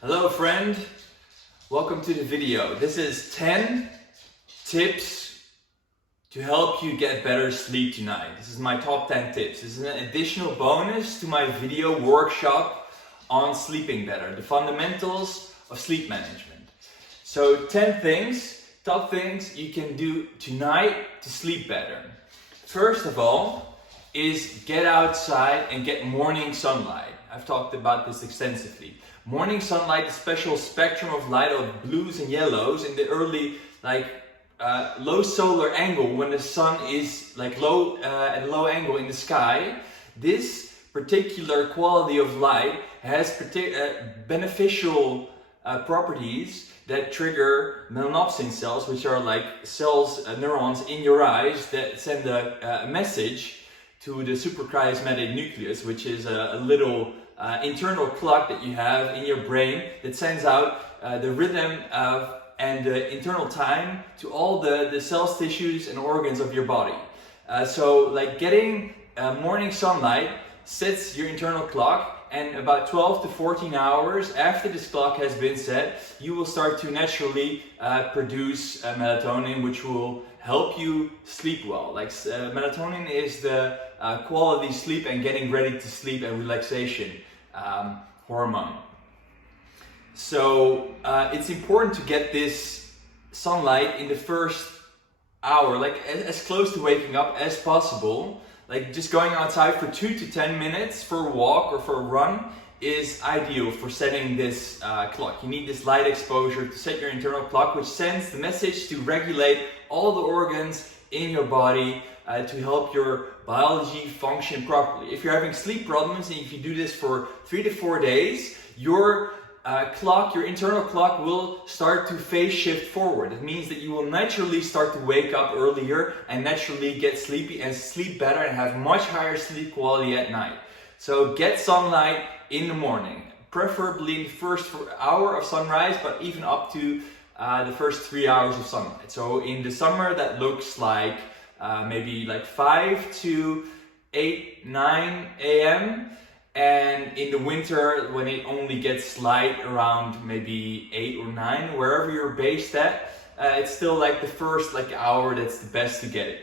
Hello friend, welcome to the video. This is 10 tips to help you get better sleep tonight. This is my top 10 tips. This is an additional bonus to my video workshop on sleeping better, the fundamentals of sleep management. So 10 things, top things you can do tonight to sleep better. First of all is get outside and get morning sunlight. I've talked about this extensively. Morning sunlight, a special spectrum of light of blues and yellows in the early, low solar angle when the sun is at a low angle in the sky. This particular quality of light has beneficial properties that trigger melanopsin cells, which are like cells, neurons in your eyes that send a message to the suprachiasmatic nucleus, which is a little internal clock that you have in your brain that sends out the rhythm and the internal time to all the cells, tissues, and organs of your body. So getting morning sunlight sets your internal clock, and about 12 to 14 hours after this clock has been set, you will start to naturally produce melatonin, which will help you sleep well. Melatonin is the quality sleep and getting ready to sleep and relaxation hormone. So it's important to get this sunlight in the first hour, as close to waking up as possible. Just going outside for 2 to 10 minutes for a walk or for a run is ideal for setting this clock. You need this light exposure to set your internal clock, which sends the message to regulate all the organs in your body to help your biology function properly. If you're having sleep problems and if you do this for 3 to 4 days, your your internal clock will start to phase shift forward. It means that you will naturally start to wake up earlier and naturally get sleepy and sleep better and have much higher sleep quality at night. So get sunlight in the morning, preferably in the first hour of sunrise, but even up to the first 3 hours of sunlight. So in the summer that looks like maybe 5 to 8, 9 a.m. And in the winter, when it only gets light around maybe 8 or 9, wherever you're based at, it's still the first hour that's the best to get it.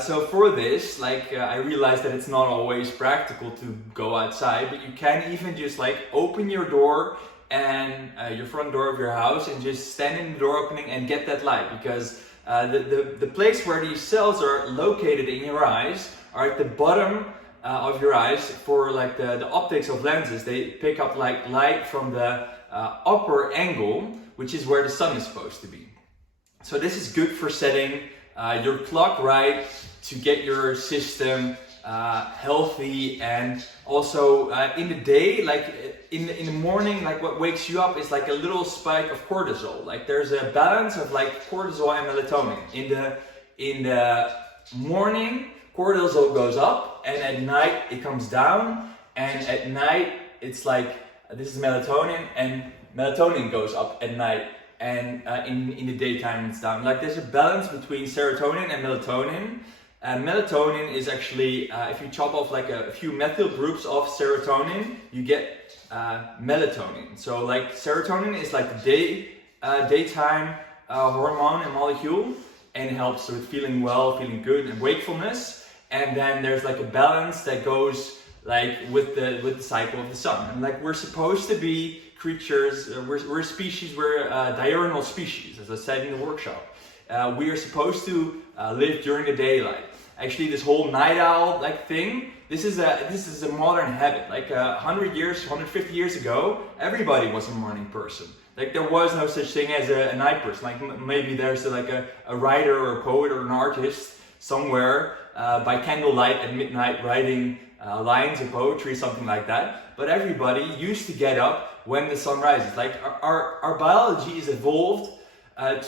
So for this, I realize that it's not always practical to go outside, but you can even just open your door and your front door of your house and just stand in the door opening and get that light, because the place where these cells are located in your eyes are at the bottom of your eyes. For the optics of lenses, they pick up light from the upper angle, which is where the sun is supposed to be. So this is good for setting your clock right to get your system healthy, and also in the day, in the morning, what wakes you up is a little spike of cortisol. There's a balance of cortisol and melatonin. In the morning, cortisol goes up, and at night it comes down, and at night it's this is melatonin, and melatonin goes up at night, and in the daytime it's down. There's a balance between serotonin and melatonin. Melatonin is actually, if you chop off a few methyl groups of serotonin, you get melatonin. So serotonin is the daytime hormone and molecule, and it helps with feeling well, feeling good, and wakefulness. And then there's a balance that goes with the cycle of the sun. And we're supposed to be creatures, we're a species, we're a diurnal species, as I said in the workshop. We are supposed to live during the daylight. Actually, this whole night owl thing, this is a modern habit. 100 years, 150 years ago, everybody was a morning person. There was no such thing as a night person. Maybe there's a writer or a poet or an artist somewhere by candlelight at midnight writing lines of poetry, something like that. But everybody used to get up when the sun rises. Our biology is evolved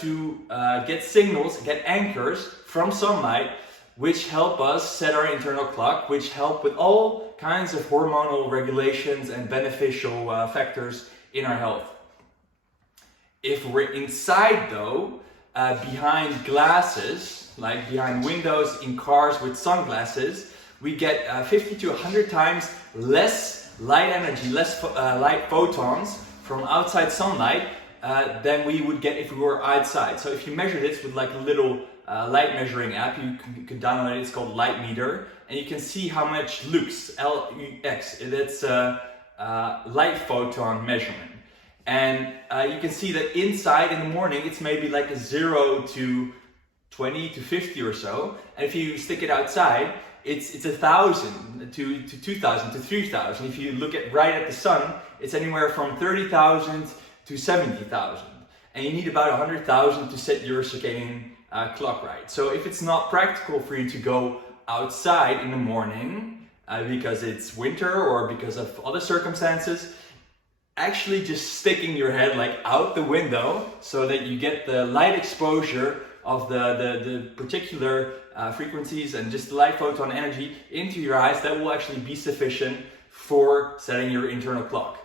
to get signals, get anchors from sunlight, which help us set our internal clock, which help with all kinds of hormonal regulations and beneficial factors in our health. If we're inside though, behind glasses, behind windows in cars with sunglasses, we get 50 to 100 times less light energy, less light photons from outside sunlight than we would get if we were outside. So if you measure this with like a little light measuring app, you can download it. It's called Light Meter, and you can see how much lux, L-U-X, that's light photon measurement. And you can see that inside in the morning it's maybe like a 0 to 20 to 50 or so, and if you stick it outside, it's 1,000 to 2,000 to 3,000. If you look at right at the sun, it's anywhere from 30,000 to 70,000, and you need about 100,000 to set your circadian clock right. So if it's not practical for you to go outside in the morning because it's winter or because of other circumstances, actually just sticking your head like out the window so that you get the light exposure of the particular frequencies and just the light photon energy into your eyes, that will actually be sufficient for setting your internal clock.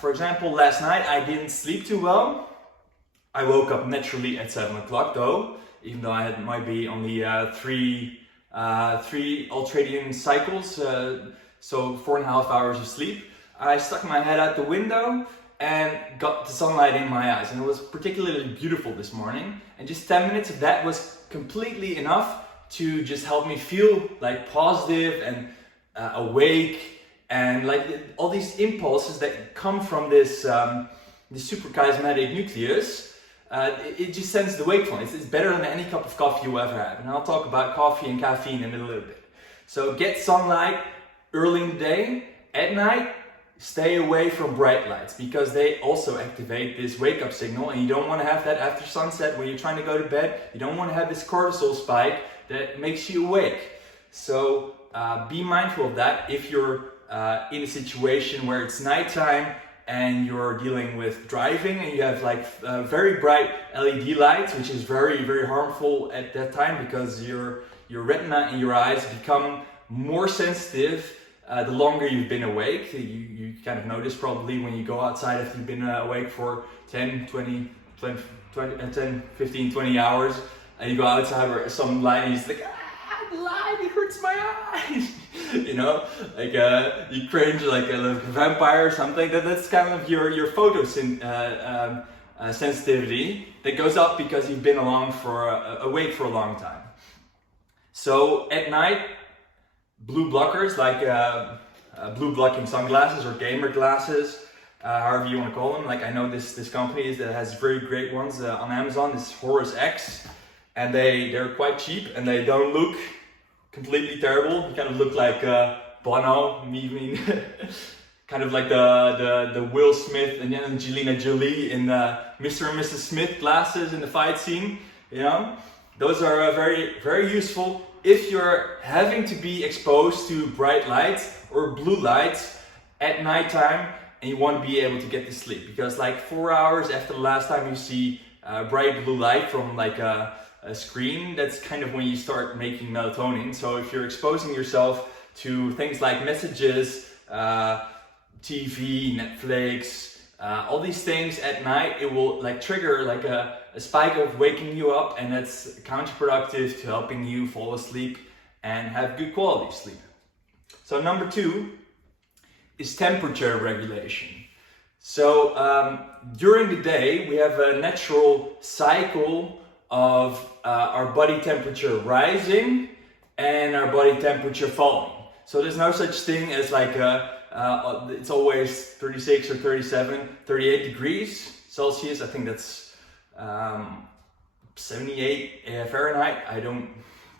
For example, last night I didn't sleep too well. I woke up naturally at 7 o'clock though, even though I had might be only three ultradian cycles, so 4.5 hours of sleep. I stuck my head out the window and got the sunlight in my eyes, and it was particularly beautiful this morning, and just 10 minutes of that was completely enough to just help me feel like positive and awake, and like all these impulses that come from this suprachiasmatic nucleus, it just sends the wakefulness. It's better than any cup of coffee you ever have, and I'll talk about coffee and caffeine in a little bit. So get sunlight early in the day. At night, stay away from bright lights because they also activate this wake up signal, and you don't want to have that after sunset when you're trying to go to bed. You don't want to have this cortisol spike that makes you awake. So be mindful of that if you're in a situation where it's nighttime and you're dealing with driving and you have like very bright LED lights, which is very, very harmful at that time because your retina and your eyes become more sensitive the longer you've been awake. You kind of notice probably when you go outside if you've been awake for 10, 15, 20 hours, and you go outside where some light is like, the light, it hurts my eyes. You know, like you cringe like a vampire or something. That's kind of your photo sensitivity that goes up because you've been awake for a long time. So at night, blue blockers like blue blocking sunglasses or gamer glasses, however you want to call them. Like I know this company that has very great ones on Amazon. This Horus X, and they're quite cheap and they don't look completely terrible. You kind of look like Bono, I mean, kind of like the Will Smith and Angelina Jolie in Mr. and Mrs. Smith glasses in the fight scene. You know, those are very, very useful if you're having to be exposed to bright lights or blue lights at nighttime and you want to be able to get to sleep. Because like 4 hours after the last time you see bright blue light from like a screen, that's kind of when you start making melatonin. So if you're exposing yourself to things like messages, TV, Netflix, all these things at night, it will like trigger like a spike of waking you up, and that's counterproductive to helping you fall asleep and have good quality sleep. So number 2 is temperature regulation. So during the day we have a natural cycle of our body temperature rising and our body temperature falling. So there's no such thing as like it's always 36 or 37, 38 degrees Celsius. I think that's 78 Fahrenheit.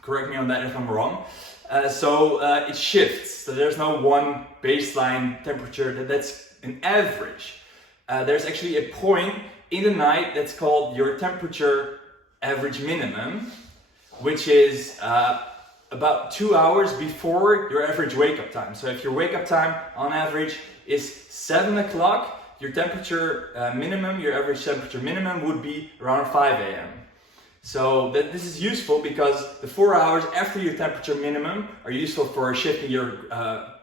Correct me on that if I'm wrong. So it shifts. So there's no one baseline temperature. That's an average. There's actually a point in the night that's called your temperature average minimum, which is about 2 hours before your average wake up time. So if your wake up time on average is 7 o'clock, your temperature minimum, your average temperature minimum would be around 5 a.m. So this is useful because the 4 hours after your temperature minimum are useful for shifting your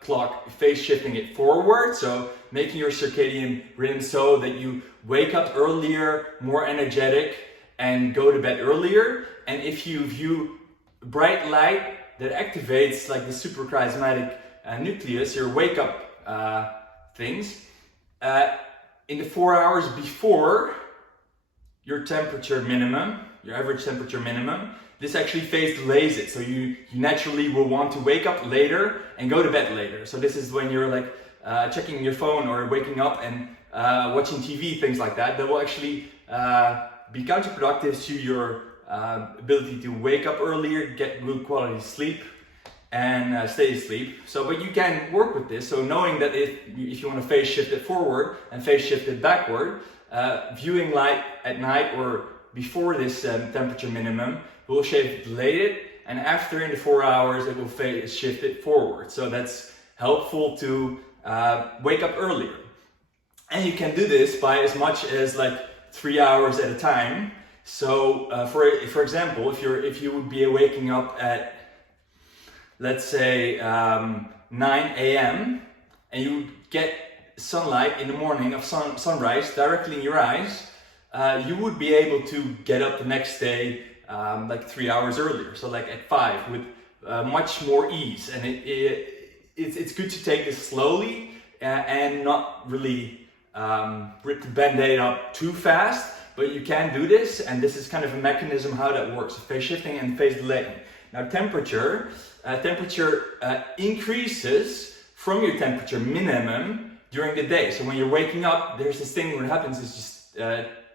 clock, phase shifting it forward. So making your circadian rhythm so that you wake up earlier, more energetic, and go to bed earlier. And if you view bright light that activates like the suprachiasmatic nucleus, your wake up things, in the 4 hours before your temperature minimum, your average temperature minimum, this actually phase delays it. So you naturally will want to wake up later and go to bed later. So this is when you're like checking your phone or waking up and watching TV, things like that. That will actually be counterproductive to your ability to wake up earlier, get good quality sleep, and stay asleep. So, but you can work with this. So knowing that if you want to phase shift it forward and phase shift it backward, viewing light at night or before this temperature minimum will delay it, and after in the 4 hours it will phase shift it forward. So that's helpful to wake up earlier. And you can do this by as much as like 3 hours at a time. So for example, if you would be waking up at, let's say 9 a.m. and you get sunlight in the morning of sunrise directly in your eyes, you would be able to get up the next day like 3 hours earlier, so like at 5 with much more ease. And it's good to take this slowly and not really rip the band-aid up too fast, but you can do this, and this is kind of a mechanism how that works, phase shifting and phase delaying. Now temperature increases from your temperature minimum during the day. So when you're waking up, there's this thing what happens is just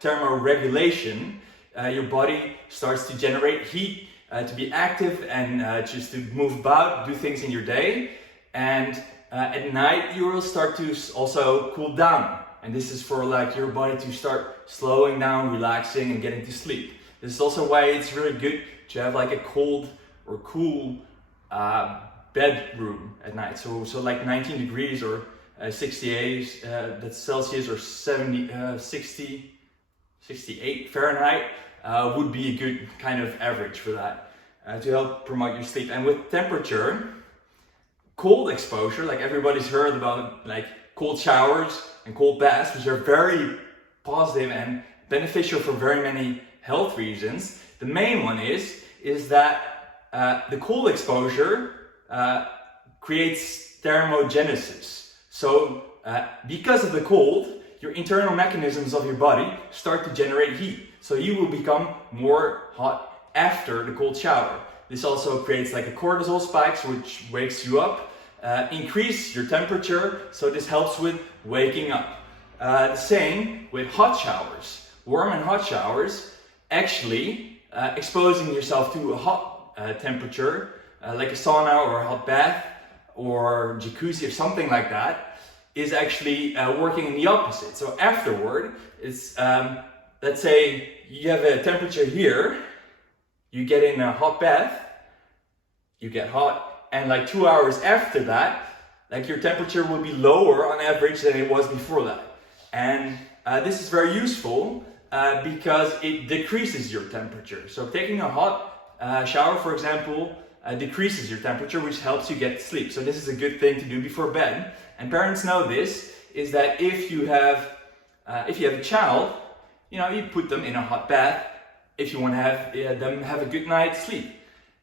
thermoregulation. Your body starts to generate heat to be active and just to move about, do things in your day. And at night you will start to also cool down. And this is for like your body to start slowing down, relaxing, and getting to sleep. This is also why it's really good to have like a cold or cool bedroom at night. So like 19 degrees or 68 that's Celsius, or 68 Fahrenheit would be a good kind of average for that to help promote your sleep. And with temperature, cold exposure, like everybody's heard about like cold showers and cold baths, which are very positive and beneficial for very many health reasons. The main one is that the cold exposure creates thermogenesis. So because of the cold, your internal mechanisms of your body start to generate heat. So you will become more hot after the cold shower. This also creates like a cortisol spikes, which wakes you up, increase your temperature. So this helps with waking up. The same with hot showers. Warm and hot showers, actually exposing yourself to a hot temperature, like a sauna or a hot bath or jacuzzi or something like that, is actually working in the opposite. So afterward, it's let's say you have a temperature here, you get in a hot bath, you get hot, and like 2 hours after that, like your temperature will be lower on average than it was before that. And this is very useful because it decreases your temperature. So taking a hot shower, for example, decreases your temperature, which helps you get sleep. So this is a good thing to do before bed. And parents know this, is that if you have a child, you know, you put them in a hot bath if you want to have them have a good night's sleep.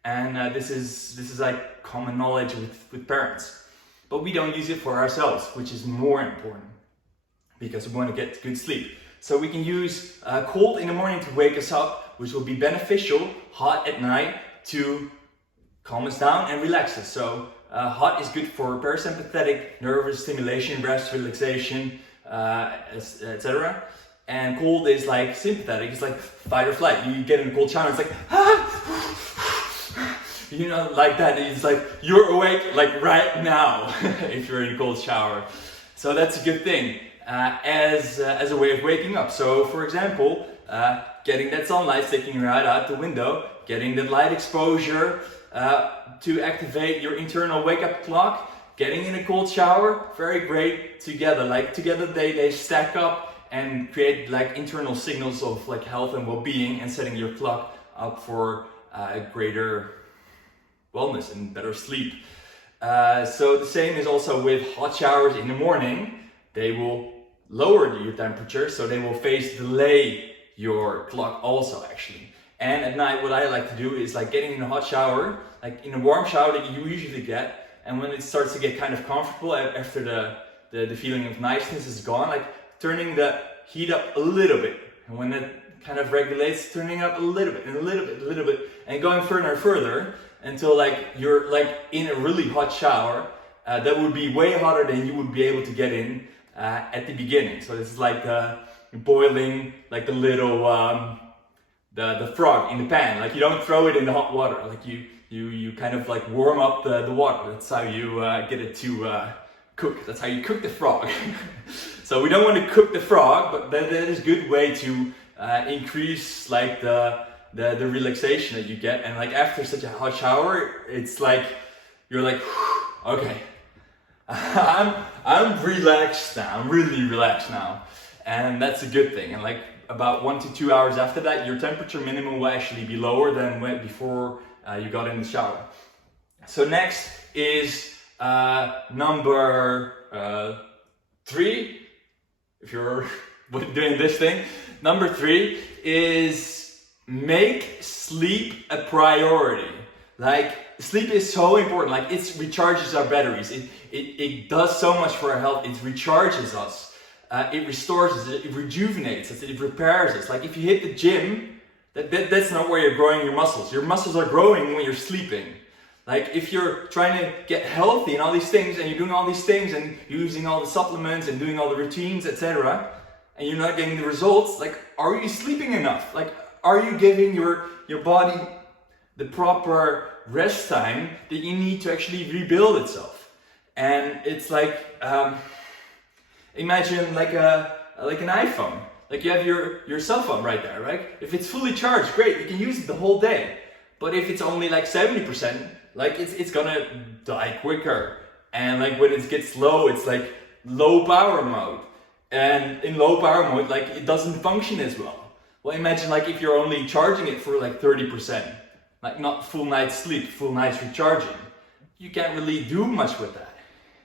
And this is like common knowledge with parents. But we don't use it for ourselves, which is more important because we want to get good sleep. So we can use cold in the morning to wake us up, which will be beneficial, hot at night to calm us down and relax us. So hot is good for parasympathetic nervous stimulation, rest, relaxation, etc. And cold is like sympathetic, it's like fight or flight. You get in a cold shower, it's like, you know, like that. It's like you're awake like right now if you're in a cold shower. So that's a good thing as a way of waking up. So for example, getting that sunlight sticking right out the window, getting the light exposure to activate your internal wake-up clock, getting in a cold shower, very great together. Like together they stack up and create like internal signals of like health and well-being, and setting your clock up for greater wellness and better sleep. So the same is also with hot showers in the morning. They will lower your temperature, so they will phase delay your clock also actually. And at night, what I like to do is like getting in a hot shower, like in a warm shower that you usually get, and when it starts to get kind of comfortable after the feeling of niceness is gone, like turning the heat up a little bit. And when it kind of regulates, turning up a little bit and a little bit, a little bit, and going further and further until like you're like in a really hot shower that would be way hotter than you would be able to get in at the beginning. So this is like boiling like the little the frog in the pan. Like you don't throw it in the hot water. Like you kind of like warm up the water. That's how you get it to cook. That's how you cook the frog. So we don't want to cook the frog, but that is a good way to increase like the relaxation that you get. And like after such a hot shower, it's like you're like, okay, I'm relaxed now. I'm really relaxed now, and that's a good thing. And like about 1 to 2 hours after that, your temperature minimum will actually be lower than before you got in the shower. So next is number 3. If you're doing this thing, number 3 is make sleep a priority. Like sleep is so important. Like it recharges our batteries. It does so much for our health. It recharges us. It restores us. It rejuvenates us. It repairs us. Like if you hit the gym, that's not where you're growing your muscles. Your muscles are growing when you're sleeping. Like if you're trying to get healthy and all these things, and you're doing all these things and using all the supplements and doing all the routines, etc., and you're not getting the results, like are you sleeping enough? Like are you giving your body the proper rest time that you need to actually rebuild itself? And it's like imagine like an iPhone. Like you have your cell phone right there, right? If it's fully charged, great, you can use it the whole day. But if it's only like 70%, like it's gonna die quicker. And like when it gets low, it's like low power mode. And in low power mode, like it doesn't function as well. Well, imagine like if you're only charging it for like 30%, like not full night's sleep, full night's recharging. You can't really do much with that.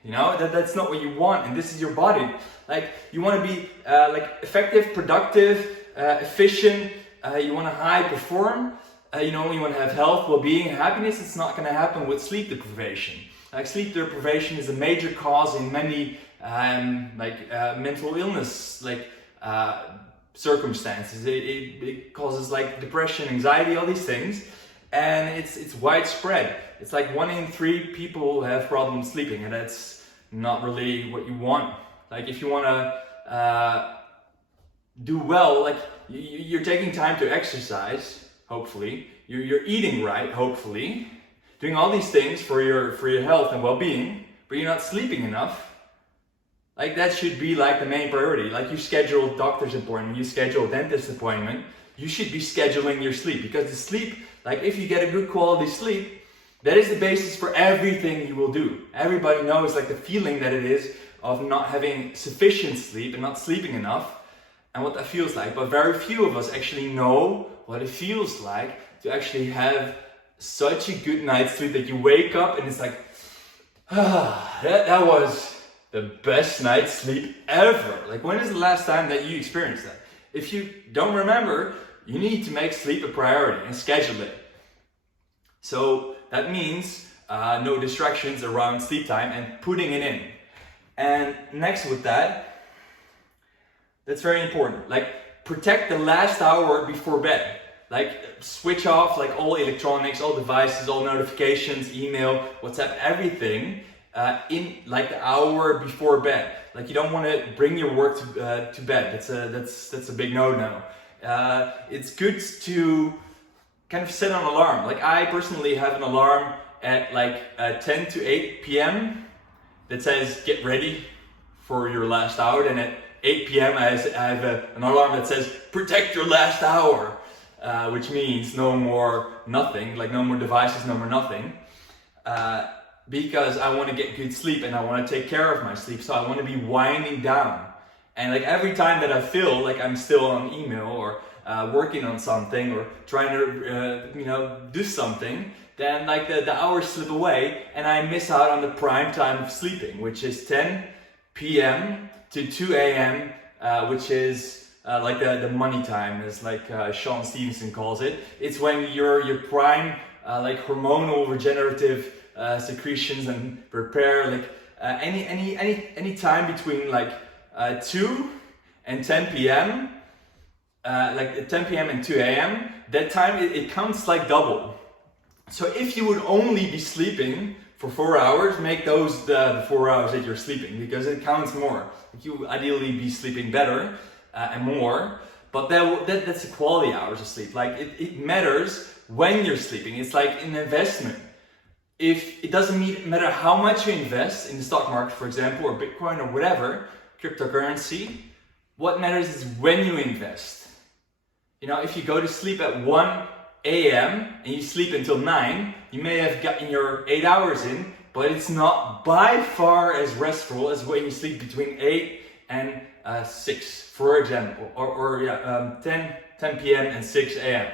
You know, that's not what you want, and this is your body. Like you want to be like effective, productive, efficient. You want to high perform. You know, you want to have health, well-being, happiness. It's not going to happen with sleep deprivation. Like sleep deprivation is a major cause in many mental illness circumstances. It causes like depression, anxiety, all these things, and it's widespread. It's like 1 in 3 people have problems sleeping, and that's not really what you want. Like if you want to do well, like you're taking time to exercise, hopefully, you're eating right, hopefully, doing all these things for your health and well-being, but you're not sleeping enough. Like that should be like the main priority. Like you schedule a doctor's appointment, you schedule a dentist appointment, you should be scheduling your sleep, because the sleep, like if you get a good quality sleep, that is the basis for everything you will do. Everybody knows like the feeling that it is of not having sufficient sleep and not sleeping enough, and what that feels like. But very few of us actually know what it feels like to actually have such a good night's sleep that you wake up and it's like, that was the best night's sleep ever. Like when is the last time that you experienced that? If you don't remember, you need to make sleep a priority and schedule it. So that means no distractions around sleep time and putting it in. And next with that, that's very important. Like protect the last hour before bed. Like switch off like all electronics, all devices, all notifications, email, WhatsApp, everything in like the hour before bed. Like you don't want to bring your work to bed. That's a big no-no. It's good to kind of set an alarm. Like I personally have an alarm at like 10 to 8 p.m. that says get ready for your last hour. Then at 8 p.m. I have an alarm that says protect your last hour, which means no more nothing, like no more devices, no more nothing. Because I want to get good sleep and I want to take care of my sleep. So I want to be winding down. And like every time that I feel like I'm still on email or working on something or trying to do something, then like the hours slip away and I miss out on the prime time of sleeping, which is 10 p.m. to 2 a.m., which is like the money time, as like Sean Stevenson calls it. It's when your prime like hormonal regenerative secretions and repair, like any time between like 2 and 10 p.m., like 10 p.m. and 2 a.m., that time it counts like double. So if you would only be sleeping for 4 hours, make those the 4 hours that you're sleeping, because it counts more. You ideally be sleeping better and more, but that's the quality hours of sleep. Like it matters when you're sleeping. It's like an investment. If it doesn't matter how much you invest in the stock market, for example, or Bitcoin or whatever, cryptocurrency, what matters is when you invest. You know, if you go to sleep at 1 a.m. and you sleep until 9, you may have gotten your 8 hours in, but it's not by far as restful as when you sleep between 8 and 6, for example, or 10 p.m. and 6 a.m.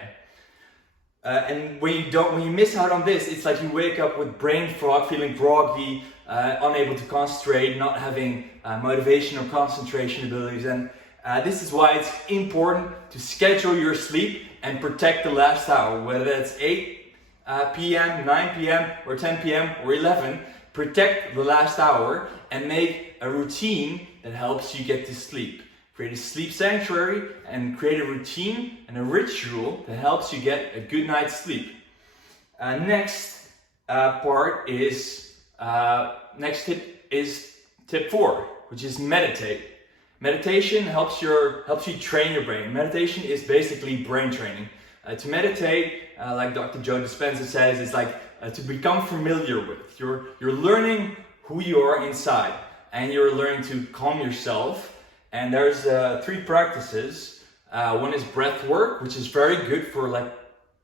And when you miss out on this, it's like you wake up with brain fog, feeling groggy, unable to concentrate, not having motivation or concentration abilities. And this is why it's important to schedule your sleep and protect the last hour, whether that's 8 p.m., 9 p.m., or 10 p.m., or 11. Protect the last hour and make a routine that helps you get to sleep. Create a sleep sanctuary and create a routine and a ritual that helps you get a good night's sleep. Next tip is tip 4, which is meditate. Meditation helps you train your brain. Meditation is basically brain training. To meditate, like Dr. Joe Dispenza says, is like to become familiar with. You're learning who you are inside, and you're learning to calm yourself. And there's 3 practices. One is breath work, which is very good for like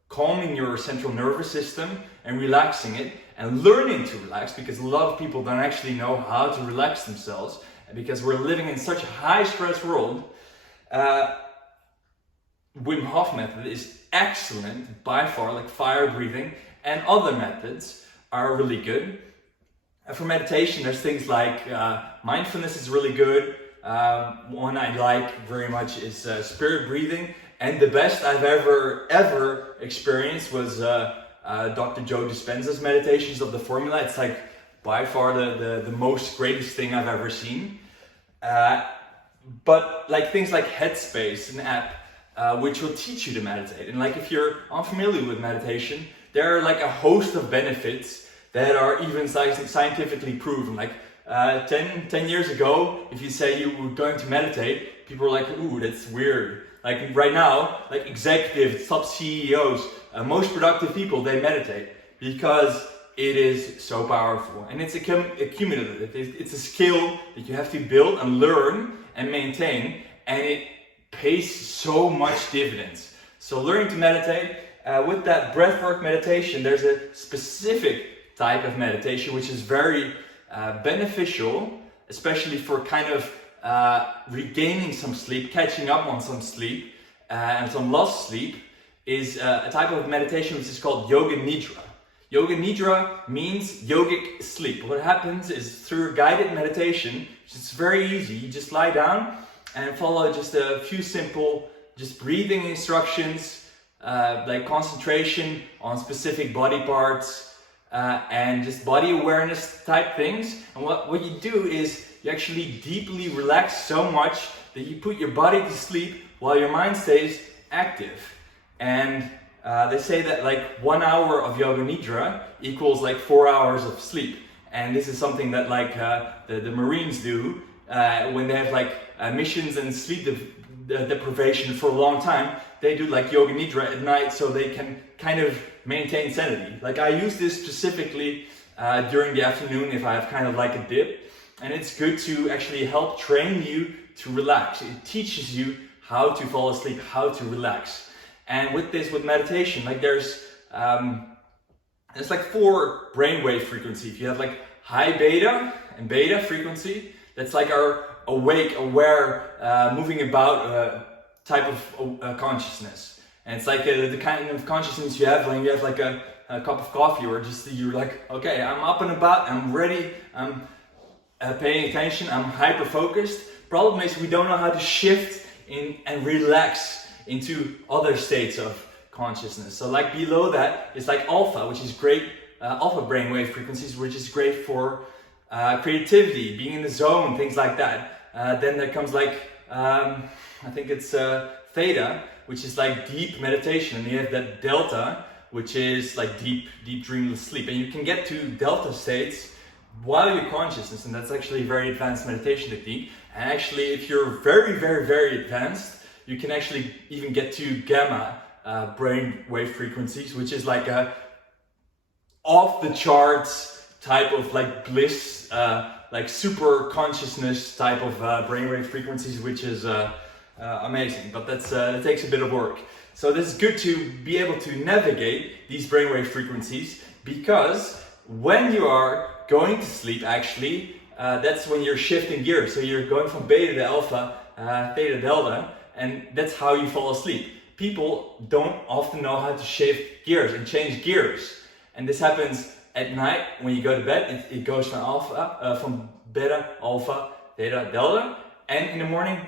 calming your central nervous system and relaxing it and learning to relax, because a lot of people don't actually know how to relax themselves, because we're living in such a high stress world. Wim Hof method is excellent by far, like fire breathing, and other methods are really good. For meditation, there's things like mindfulness is really good. One I like very much is spirit breathing, and the best I've ever experienced was Dr. Joe Dispenza's meditations of the formula. It's like by far the most greatest thing I've ever seen. But like things like Headspace, an app which will teach you to meditate. And like if you're unfamiliar with meditation, there are like a host of benefits that are even scientifically proven. Like 10 years ago, if you say you were going to meditate, people were like, ooh, that's weird. Like right now, like executives, top CEOs, most productive people, they meditate because it is so powerful. And it's accumulative. It's a skill that you have to build and learn and maintain, and it pays so much dividends. So learning to meditate, with that breathwork meditation, there's a specific type of meditation which is very beneficial, especially for kind of regaining some sleep, catching up on some sleep, and some lost sleep, is a type of meditation which is called Yoga Nidra. Yoga Nidra means yogic sleep. What happens is through a guided meditation, it's very easy. You just lie down and follow just a few simple, just breathing instructions, like concentration on specific body parts, and just body awareness type things. And what you do is you actually deeply relax so much that you put your body to sleep while your mind stays active. And they say that like 1 hour of Yoga Nidra equals like 4 hours of sleep. And this is something that like the Marines do when they have like missions and sleep deprivation for a long time. They do like Yoga Nidra at night so they can kind of maintain sanity. Like I use this specifically during the afternoon if I have kind of like a dip. And it's good to actually help train you to relax. It teaches you how to fall asleep, how to relax. And with meditation, like there's like 4 brainwave frequencies. You have like high beta and beta frequency. That's like our awake, aware, moving about type of consciousness. And it's like the kind of consciousness you have when you have like a cup of coffee, or just you're like, okay, I'm up and about, I'm ready, I'm paying attention, I'm hyper focused. Problem is we don't know how to shift in and relax into other states of consciousness. So like below that is like alpha, which is great, alpha brainwave frequencies, which is great for creativity, being in the zone, things like that. Then there comes like I think it's theta, which is like deep meditation, and you have that delta, which is like deep dreamless sleep. And you can get to delta states while you're consciousness, and that's actually a very advanced meditation technique. And actually, if you're very advanced, you can actually even get to gamma brain wave frequencies, which is like a off the charts type of like bliss, like super consciousness type of brainwave frequencies, which is amazing. But that takes a bit of work. So this is good to be able to navigate these brainwave frequencies, because when you are going to sleep, actually, that's when you're shifting gears. So you're going from beta to alpha, theta to delta, and that's how you fall asleep. People don't often know how to shift gears and change gears. And this happens at night when you go to bed. It goes from beta, alpha, theta, delta, and in the morning,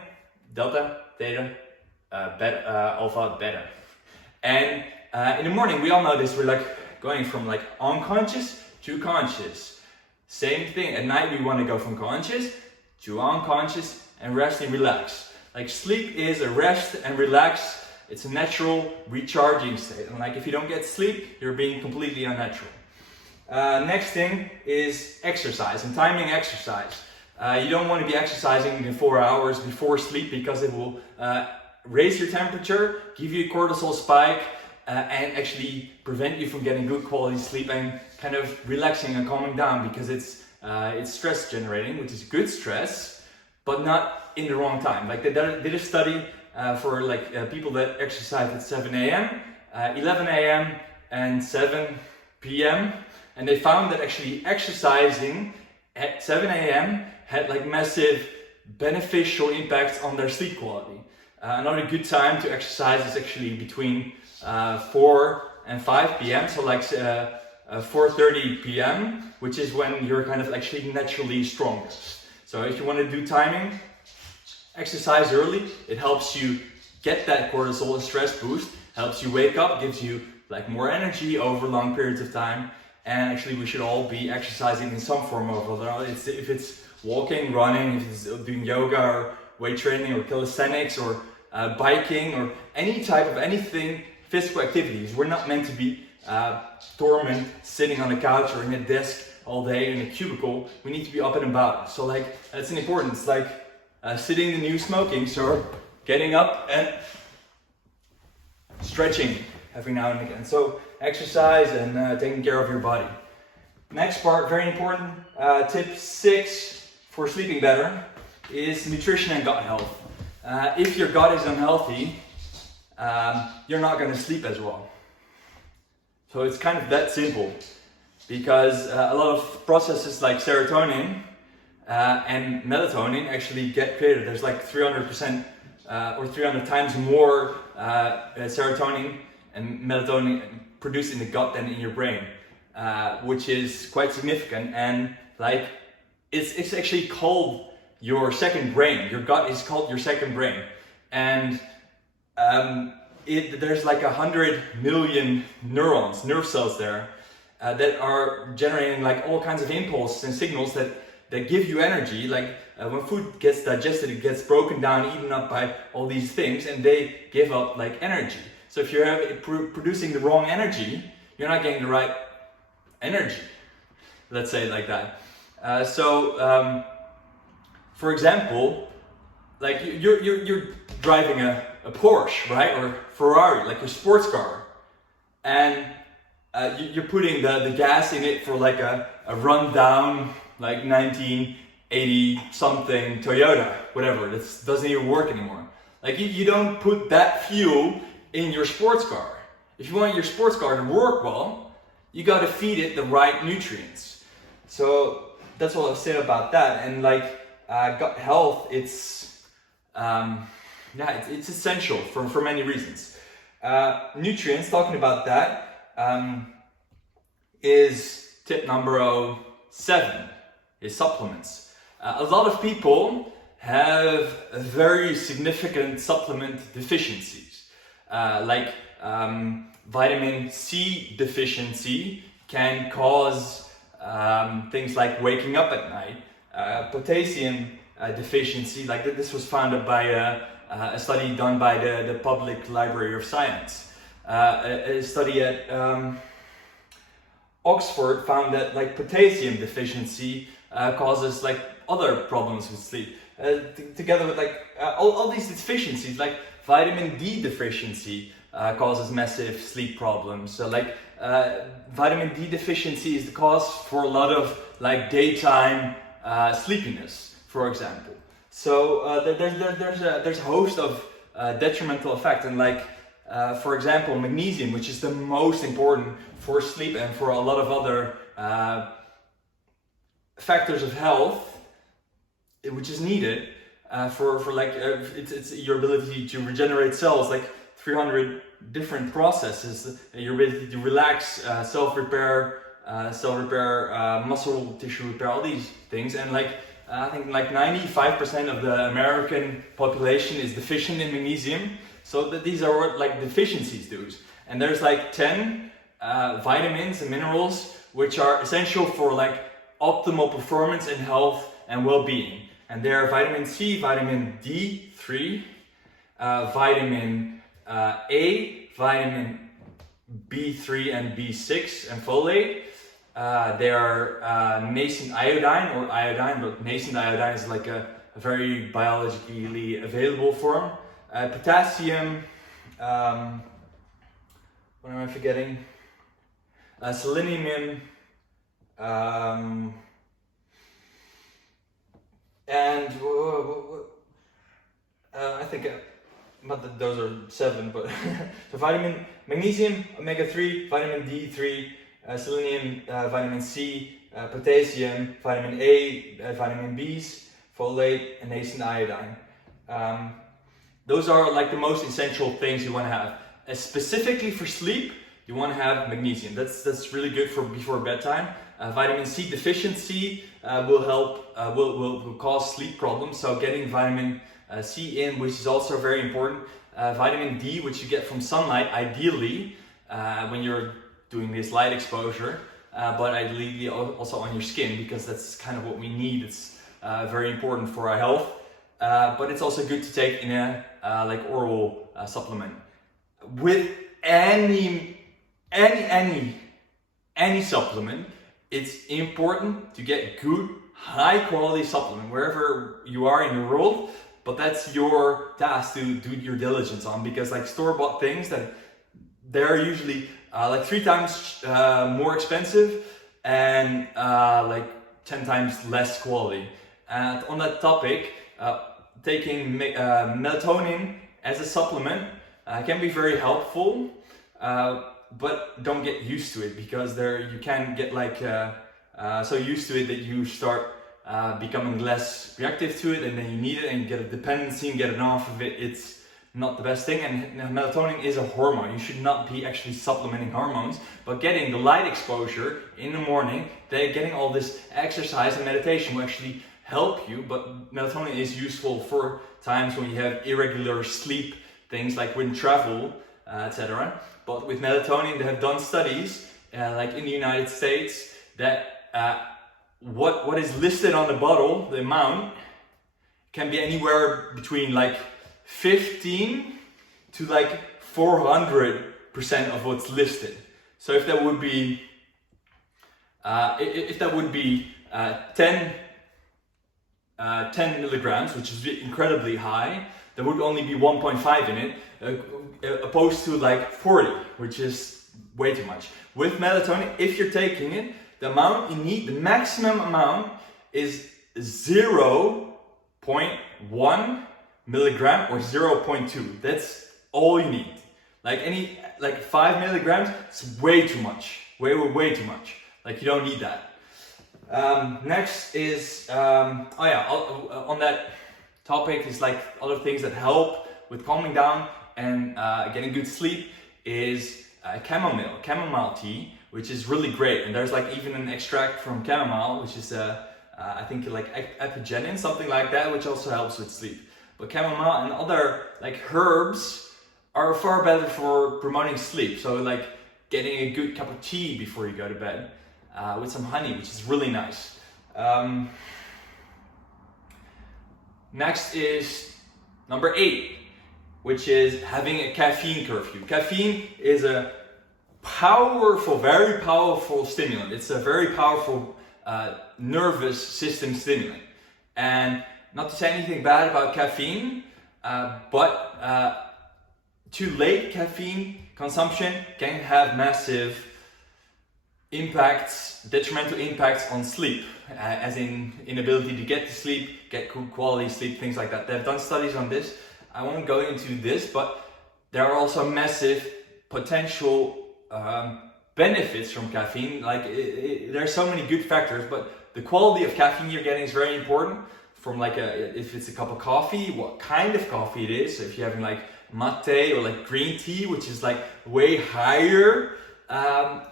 delta, theta, beta, alpha, beta. And in the morning, we all know this, we're like going from like unconscious to conscious. Same thing, at night we want to go from conscious to unconscious and rest and relax. Like sleep is a rest and relax. It's a natural recharging state. And like if you don't get sleep, you're being completely unnatural. Next thing is exercise and timing exercise. You don't want to be exercising in 4 hours before sleep, because it will raise your temperature, give you a cortisol spike, and actually prevent you from getting good quality sleep and kind of relaxing and calming down, because it's stress generating, which is good stress, but not in the wrong time. Like they did a study for like people that exercise at 7 a.m., 11 a.m. and 7 p.m. And they found that actually exercising at 7 a.m. had like massive beneficial impacts on their sleep quality. Another good time to exercise is actually between 4 and 5 p.m. So like 4:30 p.m., which is when you're kind of actually naturally strongest. So if you want to do timing, exercise early. It helps you get that cortisol and stress boost, helps you wake up, gives you like more energy over long periods of time. And actually we should all be exercising in some form or other. If it's walking, running, if it's doing yoga or weight training or calisthenics or biking or any type of anything, physical activities. We're not meant to be dormant, sitting on a couch or in a desk all day in a cubicle. We need to be up and about. So like that's an important. It's like sitting the new smoking. So getting up and stretching every now and again. So exercise and taking care of your body. Next part, very important. Tip 6 for sleeping better is nutrition and gut health. If your gut is unhealthy, you're not going to sleep as well. So it's kind of that simple, because a lot of processes like serotonin and melatonin actually get created. There's like 300% or 300 times more serotonin and melatonin produced in the gut than in your brain, which is quite significant. And like it's actually called your second brain. Your gut is called your second brain, and there's like 100 million neurons, nerve cells there that are generating like all kinds of impulses and signals that give you energy. Like when food gets digested, it gets broken down, eaten up by all these things, and they give up like energy. So if you're producing the wrong energy, you're not getting the right energy. Let's say it like that. For example, like you're driving a Porsche, right, or Ferrari, like your sports car, and you're putting the gas in it for like a rundown like 1980 something Toyota, whatever. That doesn't even work anymore. Like you don't put that fuel in your sports car. If you want your sports car to work well, you got to feed it the right nutrients. So that's all I'll say about that. And like gut health, it's essential for many reasons. Nutrients, talking about that, is tip number 7, is supplements. A lot of people have very significant supplement deficiencies. Like vitamin C deficiency can cause things like waking up at night. Potassium deficiency. Like this was founded by a study done by the Public Library of Science. A study at Oxford found that like potassium deficiency causes like other problems with sleep. Together with like all these deficiencies, like vitamin D deficiency causes massive sleep problems. So like vitamin D deficiency is the cause for a lot of like daytime sleepiness, for example. So there's a host of detrimental effects, and like for example, magnesium, which is the most important for sleep and for a lot of other factors of health, which is needed for like it's your ability to regenerate cells, like 300 different processes, your ability to relax, self-repair, muscle tissue repair, all these things. And like I think like 95% of the American population is deficient in magnesium. So that these are what like deficiencies do. And there's like 10 vitamins and minerals which are essential for like optimal performance and health and well-being. And they are vitamin C, vitamin D3, vitamin A, vitamin B3 and B6, and folate. They are nascent iodine or iodine, but nascent iodine is like a very biologically available form. Potassium, what am I forgetting? Selenium, and I think, but those are 7, but so vitamin, magnesium, omega-3, vitamin D3, selenium, vitamin C, potassium, vitamin A, vitamin Bs, folate, and nascent iodine. Those are like the most essential things you want to have. Specifically for sleep, you want to have magnesium. That's really good for before bedtime. Vitamin C deficiency will help, will cause sleep problems. So getting vitamin C in, which is also very important. Vitamin D, which you get from sunlight, ideally when you're doing this light exposure, but ideally also on your skin, because that's kind of what we need. It's very important for our health, but it's also good to take in a like oral supplement. With any supplement, it's important to get good, high quality supplement wherever you are in the world. But that's your task to do your diligence on, because like store-bought things, that they're usually like 3 times more expensive and like 10 times less quality. And on that topic, taking melatonin as a supplement can be very helpful, but don't get used to it, because you can get like so used to it that you start becoming less reactive to it, and then you need it and you get a dependency and get enough of it. It's not the best thing. And melatonin is a hormone. You should not be actually supplementing hormones, but getting the light exposure in the morning, getting all this exercise and meditation will actually help you. But melatonin is useful for times when you have irregular sleep, things like when travel, etc. But with melatonin, they have done studies like in the United States that what is listed on the bottle, the amount, can be anywhere between like 15 to like 400% of what's listed. So if that would be 10 milligrams, which is incredibly high, there would only be 1.5 in it, opposed to like 40, which is way too much. With melatonin, if you're taking it, the amount you need, the maximum amount, is 0.1 milligram or 0.2. That's all you need. Like 5 milligrams, it's way too much. Way too much. Like you don't need that. Next is, on that topic is like other things that help with calming down and getting good sleep is chamomile tea, which is really great. And there's like even an extract from chamomile, which is I think like epigenin, something like that, which also helps with sleep. But chamomile and other like herbs are far better for promoting sleep. So like getting a good cup of tea before you go to bed with some honey, which is really nice. Next is number 8, which is having a caffeine curfew. Caffeine is a powerful, very powerful stimulant. It's a very powerful nervous system stimulant. And not to say anything bad about caffeine, but too late caffeine consumption can have massive impacts, detrimental impacts on sleep, as in inability to get to sleep, get good quality sleep, things like that. They've done studies on this. I won't go into this, but there are also massive potential benefits from caffeine. Like there are so many good factors, but the quality of caffeine you're getting is very important. From like if it's a cup of coffee, what kind of coffee it is. So if you're having like mate or like green tea, which is like way higher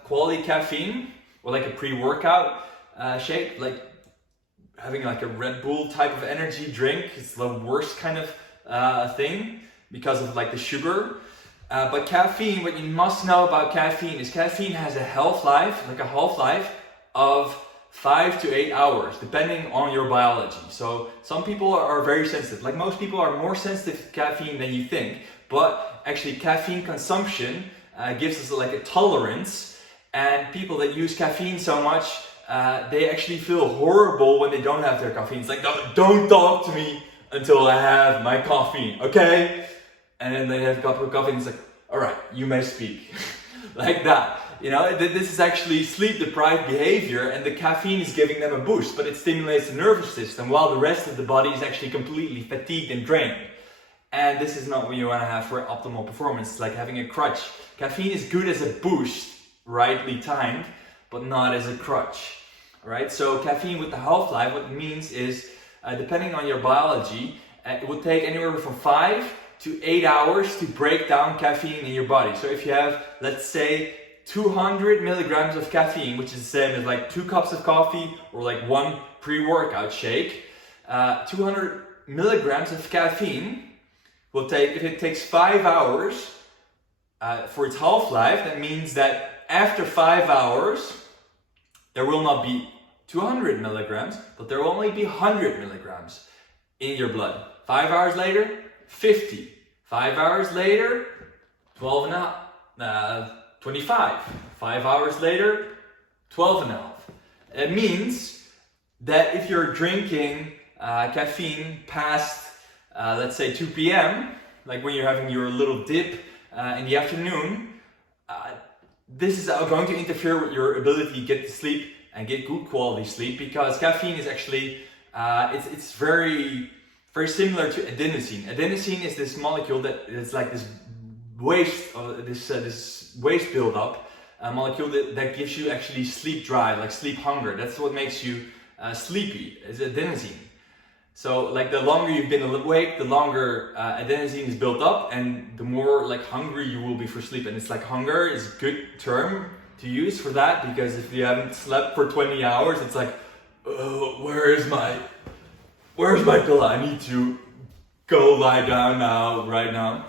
quality caffeine, or like a pre-workout shake, like having like a Red Bull type of energy drink, it's the worst kind of thing because of like the sugar. But caffeine, what you must know about caffeine is caffeine has a half-life, like a half-life of 5 to 8 hours, depending on your biology. So some people are very sensitive. Like most people are more sensitive to caffeine than you think, but actually caffeine consumption gives us like a tolerance, and people that use caffeine so much, they actually feel horrible when they don't have their caffeine. It's like, don't talk to me until I have my caffeine, okay? And then they have a cup of coffee and it's like, all right, you may speak. Like that. You know, this is actually sleep-deprived behavior, and the caffeine is giving them a boost, but it stimulates the nervous system while the rest of the body is actually completely fatigued and drained. And this is not what you want to have for optimal performance. It's like having a crutch. Caffeine is good as a boost, rightly timed, but not as a crutch. All right, so caffeine with the half-life, what it means is, depending on your biology, it will take anywhere from 5 to 8 hours to break down caffeine in your body. So if you have, let's say, 200 milligrams of caffeine, which is the same as like 2 cups of coffee or like 1 pre-workout shake, 200 milligrams of caffeine will take, if it takes 5 hours for its half-life, that means that after 5 hours, there will not be 200 milligrams, but there will only be 100 milligrams in your blood. 5 hours later, 50. 5 hours later, 12 and a half, 25. 5 hours later, 12 and a half. It means that if you're drinking caffeine past, let's say 2 p.m., like when you're having your little dip in the afternoon, this is going to interfere with your ability to get to sleep and get good quality sleep, because caffeine is actually, it's very similar to adenosine. Adenosine is this molecule that is like this waste, this waste buildup, a molecule that gives you actually sleep drive, like sleep hunger. That's what makes you sleepy, is adenosine. So like the longer you've been awake, the longer adenosine is built up, and the more like hungry you will be for sleep. And it's like hunger is a good term to use for that, because if you haven't slept for 20 hours, it's like, oh, where's my pillow? I need to go lie down now, right now.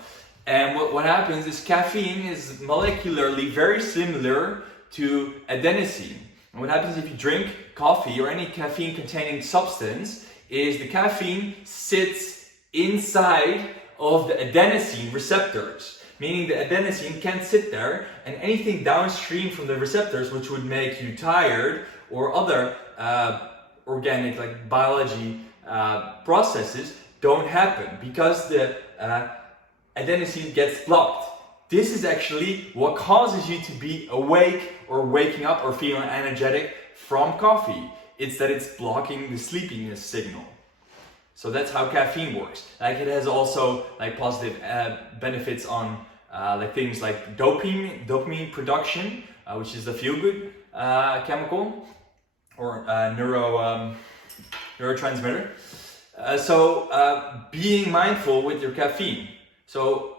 And what happens is caffeine is molecularly very similar to adenosine. And what happens if you drink coffee or any caffeine containing substance is the caffeine sits inside of the adenosine receptors, meaning the adenosine can't sit there, and anything downstream from the receptors which would make you tired or other organic, like biology processes don't happen because the adenosine gets blocked. This is actually what causes you to be awake or waking up or feeling energetic from coffee. It's that it's blocking the sleepiness signal. So that's how caffeine works. Like it has also like positive benefits on like things like dopamine production, which is the feel-good chemical or neurotransmitter. So being mindful with your caffeine. So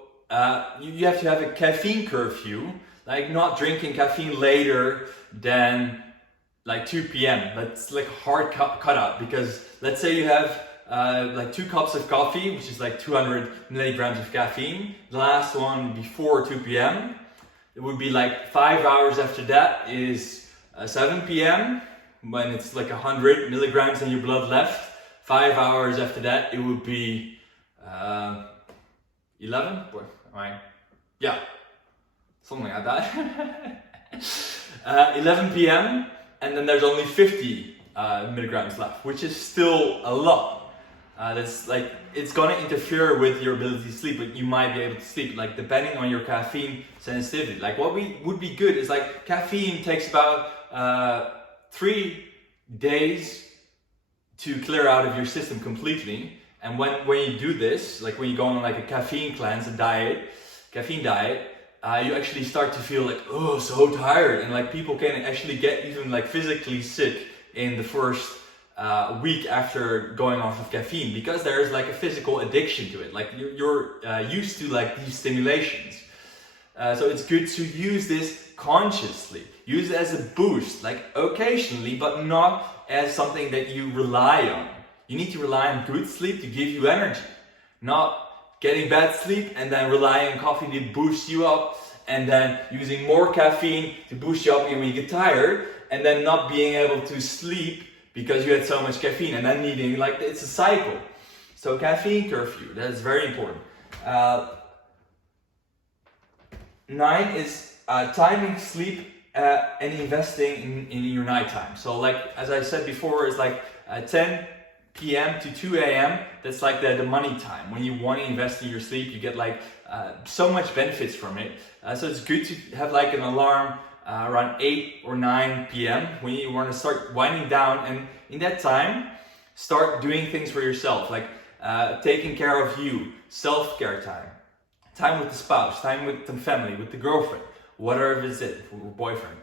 you have to have a caffeine curfew, like not drinking caffeine later than like 2 p.m. That's like a hard cutout, because let's say you have like 2 cups of coffee, which is like 200 milligrams of caffeine. The last one before 2 p.m. It would be like 5 hours after that is 7 p.m. when it's like 100 milligrams in your blood left. 5 hours after that, it would be 11? What am I? Yeah, something like that. 11 p.m. and then there's only 50 milligrams left, which is still a lot. That's like, it's gonna interfere with your ability to sleep, but you might be able to sleep, like depending on your caffeine sensitivity. Like what would be good is like caffeine takes about 3 days to clear out of your system completely. And when you do this, like when you go on like a caffeine cleanse, caffeine diet, you actually start to feel like, oh, so tired. And like people can actually get even like physically sick in the first week after going off of caffeine, because there is like a physical addiction to it. Like you're used to like these stimulations. So it's good to use this consciously. Use it as a boost, like occasionally, but not as something that you rely on. You need to rely on good sleep to give you energy, not getting bad sleep and then relying on coffee to boost you up, and then using more caffeine to boost you up when you get tired, and then not being able to sleep because you had so much caffeine, and then needing, like, it's a cycle. So caffeine curfew, that is very important. 9 is timing sleep and investing in your nighttime. So like, as I said before, it's like 10 p.m. to 2 a.m. That's like the money time. When you want to invest in your sleep, you get like so much benefits from it. So it's good to have like an alarm around 8 or 9 p.m. when you want to start winding down, and in that time start doing things for yourself, like taking care of you, self-care time with the spouse, time with the family, with the girlfriend, whatever it is, boyfriend.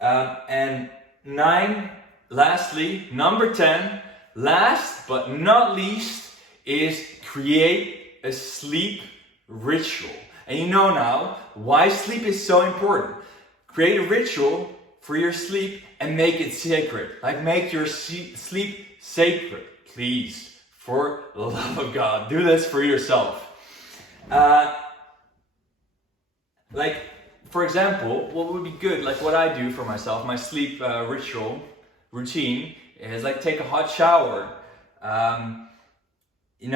And 9, lastly, number 10, last but not least, is create a sleep ritual. And you know now why sleep is so important. Create a ritual for your sleep and make it sacred. Like, make your sleep sacred, please. For the love of God, do this for yourself. Like, for example, what would be good, like what I do for myself, my sleep routine is like take a hot shower. You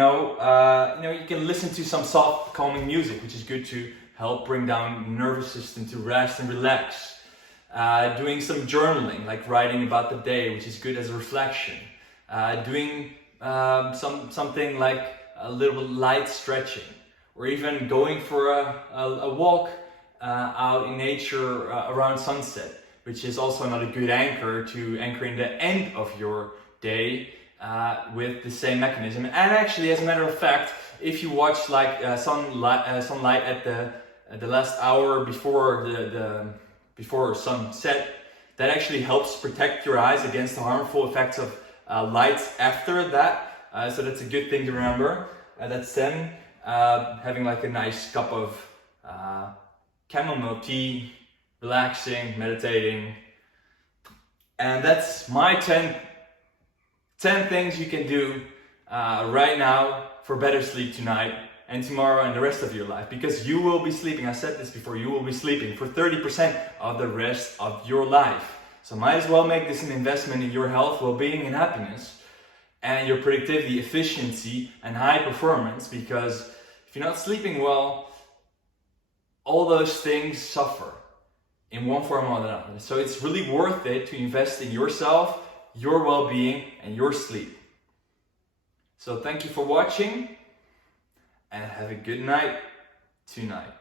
can listen to some soft calming music, which is good to help bring down the nervous system to rest and relax. Doing some journaling, like writing about the day, which is good as a reflection. Doing something like a little light stretching, or even going for a walk out in nature around sunset, which is also another good anchor to anchor in the end of your day with the same mechanism. And actually, as a matter of fact, if you watch like sunlight at the last hour before sunset, that actually helps protect your eyes against the harmful effects of light after that. So that's a good thing to remember. That's 10. Having like a nice cup of chamomile tea, relaxing, meditating. And that's my 10 things you can do right now for better sleep tonight and tomorrow and the rest of your life. Because you will be sleeping, I said this before, you will be sleeping for 30% of the rest of your life. So might as well make this an investment in your health, well-being and happiness, and your productivity, efficiency and high performance. Because if you're not sleeping well, all those things suffer in one form or another. So it's really worth it to invest in yourself, your well-being and your sleep. So thank you for watching, and have a good night tonight.